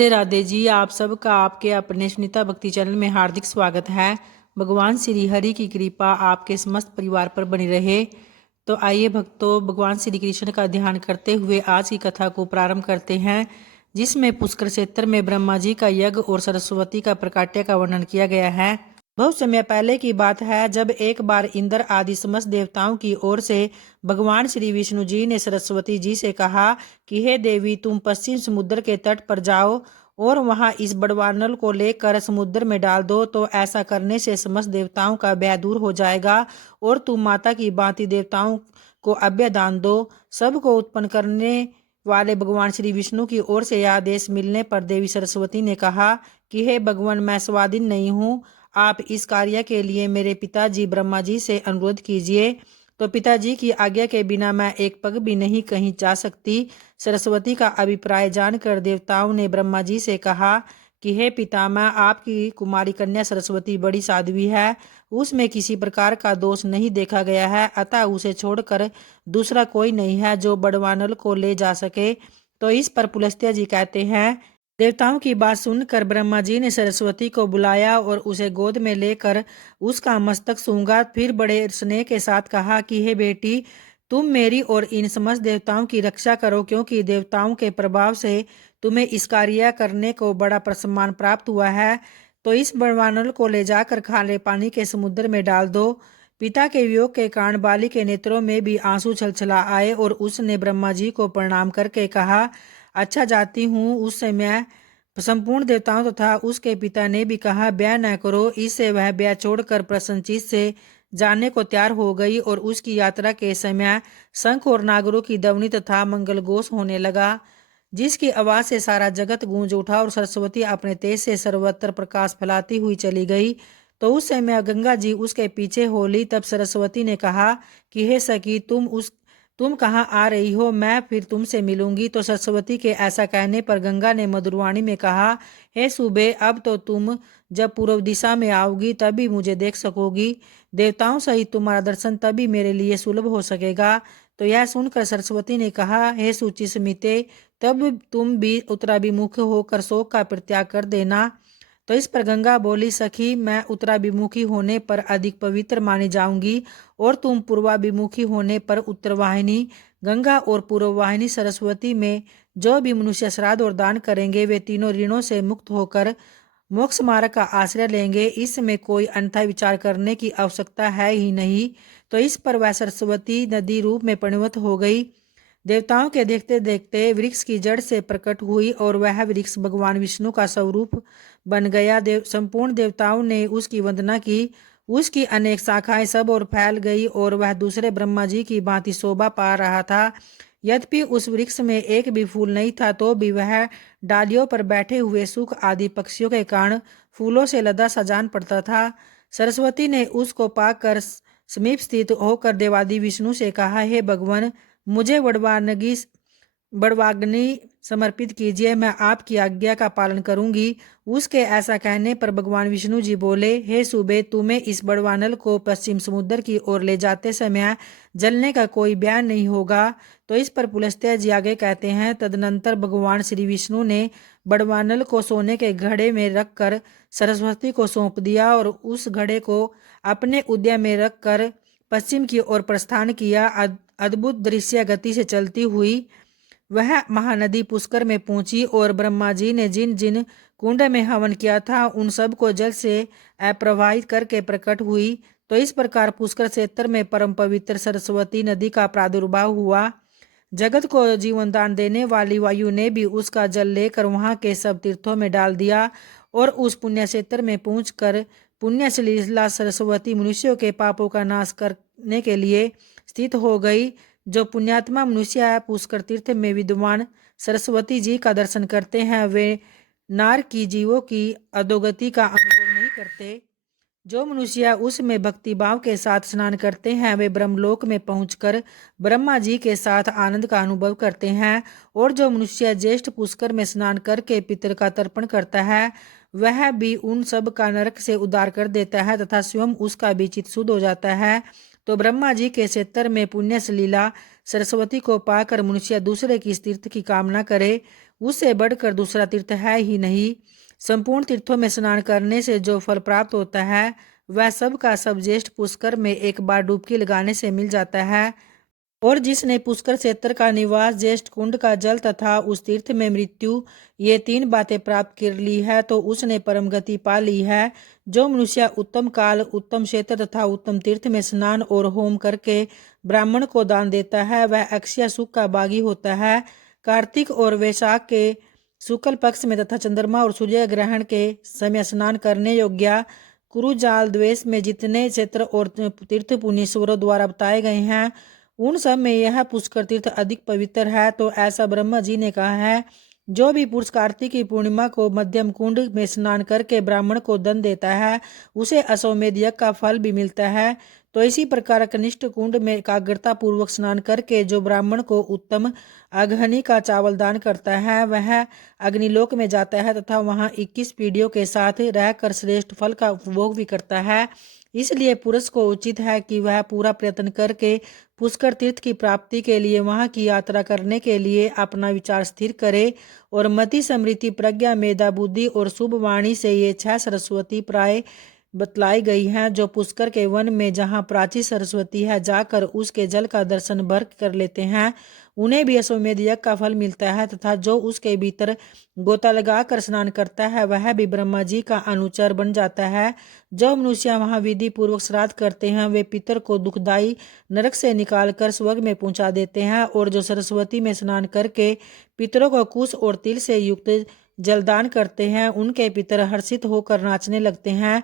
राधे राधे जी। आप सबका आपके अपने सुनीता भक्ति चैनल में हार्दिक स्वागत है। भगवान श्री हरि की कृपा आपके समस्त परिवार पर बनी रहे। तो आइए भक्तों, भगवान श्री कृष्ण का ध्यान करते हुए आज की कथा को प्रारंभ करते हैं, जिसमें पुष्कर क्षेत्र में ब्रह्मा जी का यज्ञ और सरस्वती का प्रकाट्य का वर्णन किया गया है। बहुत समय पहले की बात है, जब एक बार इंद्र आदि समस्त देवताओं की ओर से भगवान श्री विष्णु जी ने सरस्वती जी से कहा कि हे देवी, तुम पश्चिम समुद्र के तट पर जाओ और वहां इस बड़वानल को लेकर समुद्र में डाल दो। तो ऐसा करने से समस्त देवताओं का भय दूर हो जाएगा और तुम माता की भांति देवताओं को अभय दान दो। सबको उत्पन्न करने वाले भगवान श्री विष्णु की ओर से यह आदेश मिलने पर देवी सरस्वती ने कहा कि हे भगवान, मैं स्वाधीन नहीं हूँ। आप इस कार्य के लिए मेरे पिताजी ब्रह्मा जी से अनुरोध कीजिए। तो पिताजी की आज्ञा के बिना मैं एक पग भी नहीं कहीं जा सकती। सरस्वती का अभिप्राय जानकर देवताओं ने ब्रह्मा जी से कहा कि हे पितामह, आपकी कुमारी कन्या सरस्वती बड़ी साध्वी है, उसमें किसी प्रकार का दोष नहीं देखा गया है, अतः उसे छोड़कर दूसरा कोई नहीं है जो बड़वानल को ले जा सके। तो इस पर पुलस्त्य जी कहते हैं, देवताओं की बात सुनकर ब्रह्मा जी ने सरस्वती को बुलाया और उसे गोद में लेकर उसका मस्तक सूंघा। फिर बड़े स्नेह के साथ कहा कि हे बेटी, तुम मेरी और इन समस्त देवताओं की रक्षा करो, क्योंकि देवताओं के प्रभाव से तुम्हें इस कार्य करने को बड़ा सम्मान प्राप्त हुआ है। तो इस बड़वानल को ले जाकर खारे पानी के समुद्र में डाल दो। पिता के वियोग के कारण बाली के नेत्रों में भी आंसू छलछला आए और उसने ब्रह्मा जी को प्रणाम करके कहा, अच्छा जाती हूँ। उस समय संपूर्ण देवताओं तथा उसके पिता ने भी कहा, ब्याह न करो। इससे वह ब्याह छोड़कर प्रसन्नचित्त से जाने को तैयार हो गई और उसकी यात्रा के समय शंख और नागरों की ध्वनि तथा मंगल घोष होने लगा, जिसकी आवाज से सारा जगत गूंज उठा और सरस्वती अपने तेज से सर्वत्र प्रकाश फैलाती हुई चली गई। तो उस समय गंगा जी उसके पीछे हो ली। तब सरस्वती ने कहा कि हे सखी, तुम कहाँ आ रही हो, मैं फिर तुमसे मिलूंगी। तो सरस्वती के ऐसा कहने पर गंगा ने मधुरवाणी में कहा, हे सुबे, अब तो तुम जब पूर्व दिशा में आओगी तभी मुझे देख सकोगी। देवताओं सहित तुम्हारा दर्शन तभी मेरे लिए सुलभ हो सकेगा। तो यह सुनकर सरस्वती ने कहा, हे सुचि स्मिते, तब तुम भी उत्तराभिमुख होकर शोक का परित्याग कर देना। तो इस पर गंगा बोली, सखी, मैं उत्तराभिमुखी होने पर अधिक पवित्र मानी जाऊंगी और तुम पूर्वाभिमुखी होने पर उत्तरवाहिनी गंगा और पूर्ववाहिनी सरस्वती में जो भी मनुष्य श्राद्ध और दान करेंगे वे तीनों ऋणों से मुक्त होकर मोक्ष मार्ग का आश्रय लेंगे। इसमें कोई अन्यथा विचार करने की आवश्यकता है ही नहीं। तो इस पर वह सरस्वती नदी रूप में परिणत हो गई। देवताओं के देखते देखते वृक्ष की जड़ से प्रकट हुई और वह वृक्ष भगवान विष्णु का स्वरूप बन गया। संपूर्ण देवताओं ने उसकी वंदना की। उसकी अनेक शाखाएं सब और फैल गई और वह दूसरे ब्रह्मा जी की भांति शोभा पा रहा था। यद्यपि उस वृक्ष में एक भी फूल नहीं था, तो भी वह डालियों पर बैठे हुए सुख आदि पक्षियों के कारण फूलों से लदा सा जान पड़ता था। सरस्वती ने उसको पाकर समीप स्थित होकर देवादि विष्णु से कहा, हे भगवान, मुझे बड़वाग्नि समर्पित कीजिए, मैं आपकी आज्ञा का पालन करूंगी। उसके ऐसा कहने पर भगवान विष्णु जी बोले, हे सुबे, तुम्हें इस बड़वानल को पश्चिम समुद्र की ओर ले जाते समय जलने का कोई बयान नहीं होगा। तो इस पर पुलस्त्य जी आगे कहते हैं, तदनंतर भगवान श्री विष्णु ने बड़वानल को सोने के घड़े में रखकर सरस्वती को सौंप दिया और उस घड़े को अपने उद्यान में रखकर पश्चिम की ओर प्रस्थान किया। अद्भुत दृश्य गति से चलती हुई वह महानदी पुष्कर में पहुंची और ब्रह्मा जी ने जिन जिन कुंड में हवन किया था उन सब को जल से अप्रवाहित करके प्रकट हुई। तो इस प्रकार पुष्कर क्षेत्र में परम पवित्र सरस्वती नदी का प्रादुर्भाव हुआ। जगत को जीवन दान देने वाली वायु ने भी उसका जल लेकर वहां के सब तीर्थों में डाल दिया और उस पुण्य क्षेत्र में पहुंचकर पुण्य श्लीला सरस्वती मनुष्यों के पापों का नाश करने के लिए स्थित हो गई। जो पुण्यात्मा मनुष्य पुष्कर तीर्थ में विद्वान सरस्वती जी का दर्शन करते हैं वे नार की जीवों की अधोगति का अनुभव नहीं करते। जो मनुष्य उसमें भक्ति भाव के साथ स्नान करते हैं वे ब्रह्मलोक में पहुंचकर ब्रह्मा जी के साथ आनंद का अनुभव करते हैं। और जो मनुष्य ज्येष्ठ पुष्कर में स्नान करके पितर का तर्पण करता है वह भी उन सब का नरक से उद्धार कर देता है तथा स्वयं उसका भी चित्त शुद्ध हो जाता है। तो ब्रह्मा जी के क्षेत्र में पुण्य लीला सरस्वती को पाकर मनुष्य दूसरे की तीर्थ की कामना करे, उससे बढ़कर दूसरा तीर्थ है ही नहीं। संपूर्ण तीर्थों में स्नान करने से जो फल प्राप्त होता है वह सब का सब ज्येष्ठ पुष्कर में एक बार डुबकी लगाने से मिल जाता है। और जिसने पुष्कर क्षेत्र का निवास, ज्येष्ठ कुंड का जल तथा उस तीर्थ में मृत्यु, ये तीन बातें प्राप्त कर ली है तो उसने परम गति पा ली है। जो मनुष्य उत्तम काल, उत्तम क्षेत्र तथा उत्तम तीर्थ में स्नान और होम करके ब्राह्मण को दान देता है वह अक्षय सुख का बागी होता है। कार्तिक और वैशाख के शुक्ल पक्ष में तथा चंद्रमा और सूर्य ग्रहण के समय स्नान करने योग्य कुरुजाल द्वेष में जितने क्षेत्र और तीर्थ पुनीश्वरों द्वारा बताए गए हैं उन सब में यह पुष्कर तीर्थ अधिक पवित्र है। तो ऐसा ब्रह्मा जी ने कहा है, जो भी पुरुष कार्तिक की पूर्णिमा को मध्यम कुंड में स्नान करके ब्राह्मण को दंड देता है उसे अश्वमेध यज्ञ का फल भी मिलता है। तो इसी प्रकार कनिष्ठ कुंड में एकाग्रता पूर्वक स्नान करके जो ब्राह्मण को उत्तम अग्नि का चावल दान करता है वह अग्निलोक में जाता है तथा वहां 21 पीढ़ियों के साथ रहकर श्रेष्ठ फल का उपभोग भी करता है। इसलिए पुरुष को उचित है कि वह पूरा प्रयत्न करके पुष्कर तीर्थ की प्राप्ति के लिए वहां की यात्रा करने के लिए अपना विचार स्थिर करे और मति, स्मृति, प्रज्ञा, मेधा, बुद्धि और शुभ वाणी से ये 6 सरस्वती प्राय बतलाई गई हैं जो पुष्कर के वन में जहाँ प्राची सरस्वती है जाकर उसके जल का दर्शन भर कर लेते हैं उन्हें भी अश्वमेध यज्ञ का फल मिलता है तथा जो उसके भीतर गोता लगाकर स्नान करता है वह भी ब्रह्मा जी का अनुचर बन जाता है। जो मनुष्य वहां विधि पूर्वक श्राद्ध करते हैं वे पितर को दुखदायी नरक से निकालकर स्वर्ग में पहुंचा देते हैं और जो सरस्वती में स्नान करके पितरों को कुश और तिल से युक्त जलदान करते हैं उनके पितर हर्षित होकर नाचने लगते हैं।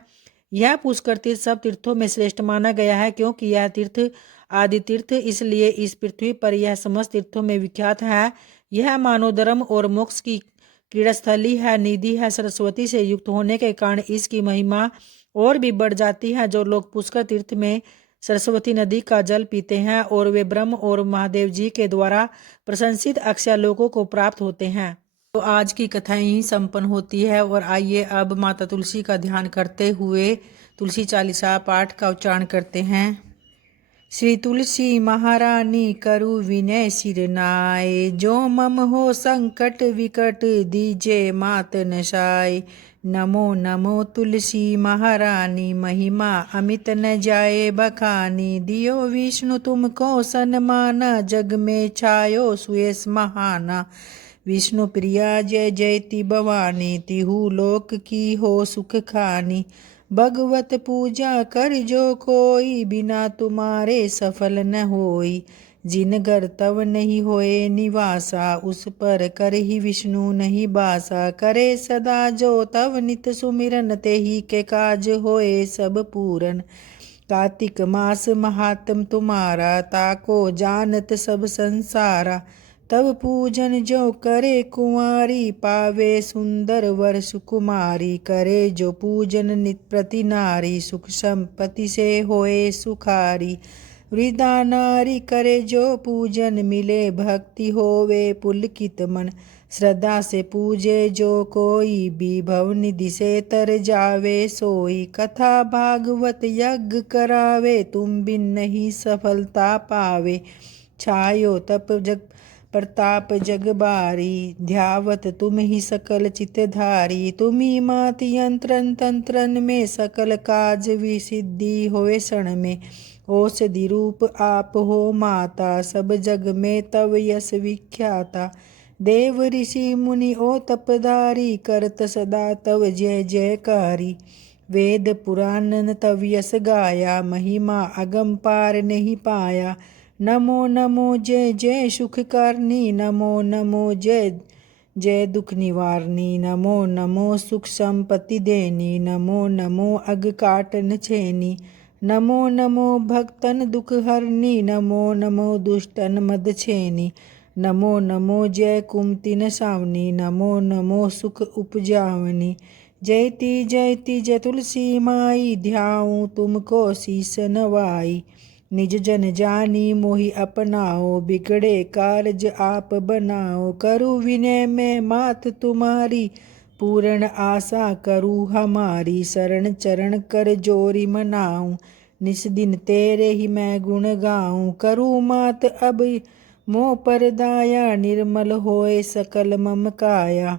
यह पुष्कर तीर्थ सब तीर्थों में श्रेष्ठ माना गया है क्योंकि यह तीर्थ आदि तीर्थ इसलिए इस पृथ्वी पर यह समस्त तीर्थों में विख्यात है। यह मानव धर्म और मोक्ष की क्रीड़ास्थली है, निधि है। सरस्वती से युक्त होने के कारण इसकी महिमा और भी बढ़ जाती है। जो लोग पुष्कर तीर्थ में सरस्वती नदी का जल पीते हैं और वे ब्रह्म और महादेव जी के द्वारा प्रशंसित अक्षय लोकों को प्राप्त होते हैं। तो आज की कथा यहीं संपन्न होती है और आइए अब माता तुलसी का ध्यान करते हुए तुलसी चालीसा पाठ का उच्चारण करते हैं। श्री तुलसी महारानी करु विनय सिर नाय, जो मम हो संकट विकट दीजे मात नशाय। नमो नमो तुलसी महारानी, महिमा अमित न जाए बखानी। दियो विष्णु तुमको सन्माना, जग में छायो सुयस महाना। विष्णु प्रिया जय जयति भवानी, तिहु लोक की हो सुख खानी। भगवत पूजा कर जो कोई, बिना तुम्हारे सफल न होई। जिन घर तव नहीं होए निवासा, उस पर कर ही विष्णु नहीं बासा। करे सदा जो तव नित सुमिरन, ते ही के काज होए सब पूरन। कार्तिक मास महात्म तुम्हारा, ताको जानत सब संसारा। तब पूजन जो करे कुंवारी, पावे सुंदर वर सुकुमारी। करे जो पूजन नित प्रति नारी, सुख संपत्ति से होए सुखारी। वृद्धा नारी करे जो पूजन, मिले भक्ति होवे पुलकित मन। श्रद्धा से पूजे जो कोई, विभव निधि से तर जावे सोई। कथा भागवत यज्ञ करावे, तुम बिन नहीं सफलता पावे। छायो तप जग प्रताप जग बारी, ध्यावत तुम ही सकल चित धारी। तुम्ही मात यंत्रन तंत्रन में, सकल काज विसिद्धि होए क्षण में। औषधि रूप आप हो माता, सब जग में तव यश विख्याता। देव ऋषि मुनि ओ तपधारी, करत सदा तव जय जयकारी। वेद पुराण तव यश गाया, महिमा अगम पार नहीं पाया। नमो नमो जय जय सुख करनी, नमो नमो जय जय दुख निवारनी। नमो नमो सुख संपत्ति देनी, नमो नमो अग काटन छेनी। नमो नमो भक्तन दुख हरनी, नमो नमो दुष्टन मद छेनी। नमो नमो जय कुमति नसावनी, नमो नमो सुख उपजावनी। जयति जयति जय तुलसी माई, ध्याऊं तुमको शीस नवाई। निज जन जानी मोहि अपनाओ, बिगड़े कारज आप बनाओ। करु विनय में मात तुम्हारी, पूर्ण आशा करू हमारी। शरण चरण कर जोरी मनाऊं, निस दिन तेरे ही मैं गुण गाऊं। करूँ मात अब मोह पर दाया निर्मल होए सकल मम काया।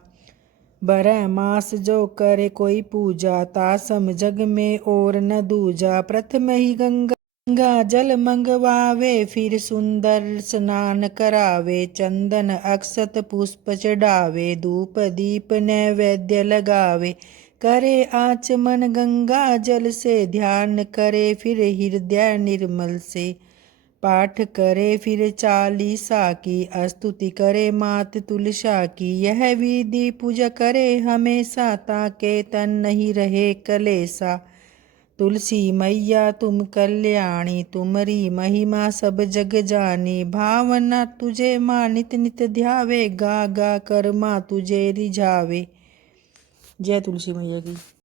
बारह मास जो करे कोई पूजा ता सम जग में और न दूजा। प्रथम ही गंगा जल मंगवावे फिर सुंदर स्नान करावे। चंदन अक्षत पुष्प चढ़ावे धूप दीप नैवेद्य लगावे। करे आचमन गंगा जल से ध्यान करे फिर हृदय निर्मल से। पाठ करे फिर चालीसा की स्तुति करे मात तुलसा की। यह विधि पूजा करे हमेशा ताके तन नहीं रहे कलेसा। तुलसी मैया तुम कल्याणी तुम्हारी महिमा सब जग जानी। भावना तुझे माँ नित नित ध्यावे गा गा कर माँ तुझे रिझावे। जय तुलसी मैया की।